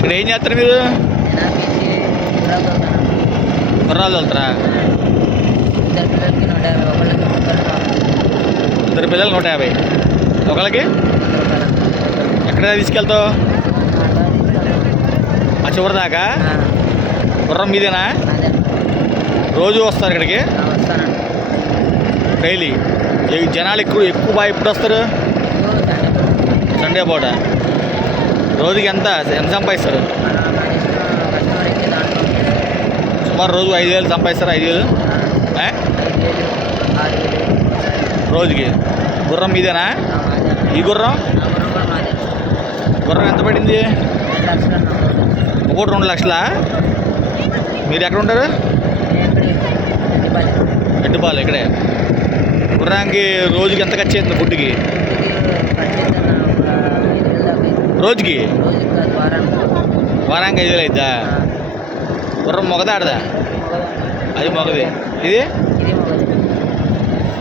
ఇక్కడ ఏం చేస్తారు మీరు? కుర్రాలు గుర్రాలు వెళ్తారా ఇద్దరు పిల్లలు నూట యాభై. ఒకళ్ళకి? ఎక్కడ తీసుకెళ్తావు? ఆ చివరి దాకా? గుర్రం మీదేనా? రోజు వస్తారు ఇక్కడికి? డైలీ. జనాలు ఎక్కువ ఎక్కువ బాగా ఎప్పుడు వస్తారు? సండే పూట. రోజుకి ఎంత? ఎంత సంపాదిస్తారు? సుమారు రోజు ఐదు వేలు సంపాదిస్తారు ఐదు వేలు? రోజుకి. గుర్రం మీదేనా? ఈ గుర్రం? గుర్రం ఎంత పడింది? ఒకటి రెండు లక్షలా? మీరు ఎక్కడ ఉంటారు? ఎట్టుపాలు ఇక్కడే. గుర్రానికి రోజుకి ఎంత ఖర్చు అవుతుంది ఫుడ్కి పట్టిందన్న ఒక ఐదు వేలు దాకా అయింది. రోజుకి? వారానికి ఐదు వేలు అవుతుందా గుర్రం మొగదా ఆడదా. అది మొగది. ఇది?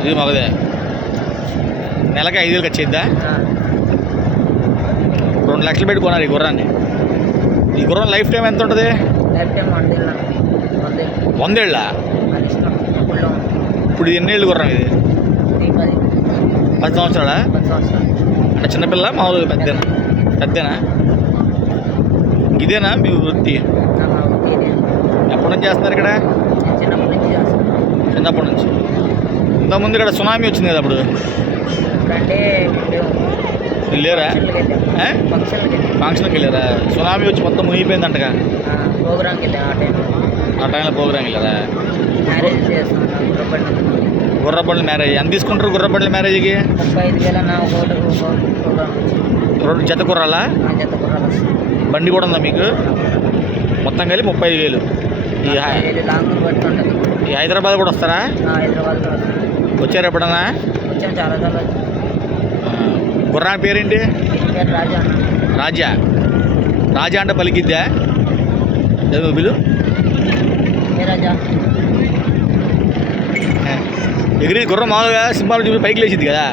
ఇది మొగది. నెలకి ఐదు వేలు ఆ, రెండు లక్షలు పెట్టి కొన్నారు ఈ గుర్రాన్ని. ఈ గుర్రం లైఫ్ టైం ఎంత ఉంటుంది? వందేళ్ళు? ఇప్పుడు ఎన్నేళ్ళు గుర్రం ఇది? పది. సంవత్సరాలా? పది సంవత్సరాలు. అంటే చిన్నపిల్ల మామూలుగా పెద్దనా పెద్దనా? ఇదేనా మీ వృత్తి. ఎప్పటి నుంచి చేస్తున్నారు ఇక్కడ? నేను చిన్నప్పటి నుంచి ఇంతకుముందు ఇక్కడ సునామీ వచ్చింది కదా అప్పుడు? లేరా? ఫంక్షన్కి వెళ్ళారా? సునామీ వచ్చి మొత్తం ప్రోగ్రామ్కి వెళ్ళాం ఆ టైంలో. ఆ టైంలో ప్రోగ్రామ్ వెళ్ళారా? గుర్రపల్లి మ్యారేజ్ ఎంత తీసుకుంటారు గుర్రపల్లి మ్యారేజ్కి రెండు జత వస్తాయి బండి కూడా ఉందా మీకు? మొత్తం కలిపి ముప్పై ఐదు వేలు. ఈ హైదరాబాద్ కూడా వస్తారా? వచ్చారు ఎప్పుడన్నా? గుర్రాని పేరేంటి? రాజా రాజా. అంటే పలికిద్దా? చదువు బిలు? ఏ రాజా? ఎగిరి గుర్రం మామూలుగా సింహాలు చూపి పైకి లేచింది కదా.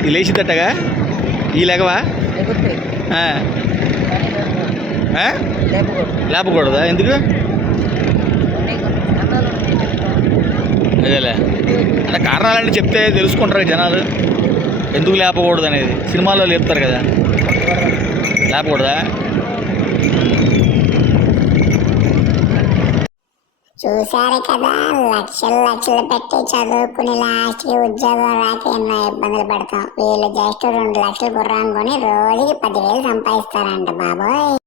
ఇది లేచిందట్టగా ఈ లేకవా? లేపకూడదా? ఎందుకు? అదేలే. అంటే కారణాలంటే చెప్తే తెలుసుకుంటారు జనాలు. ఎందుకు లేపకూడదు అనేది సినిమాల్లో లేపుతారు కదా. లేపకూడదా? చూశారు కదా లక్షలు లక్షలు పెట్టి చదువుకుని లాస్ట్కి ఉద్యోగం రాక ఎన్నో ఇబ్బందులు పడతాం. వీళ్ళు జస్ట్ రెండు లక్షలు గుర్రం కొని రోజుకి పదివేలు సంపాదిస్తారంట బాబోయ్.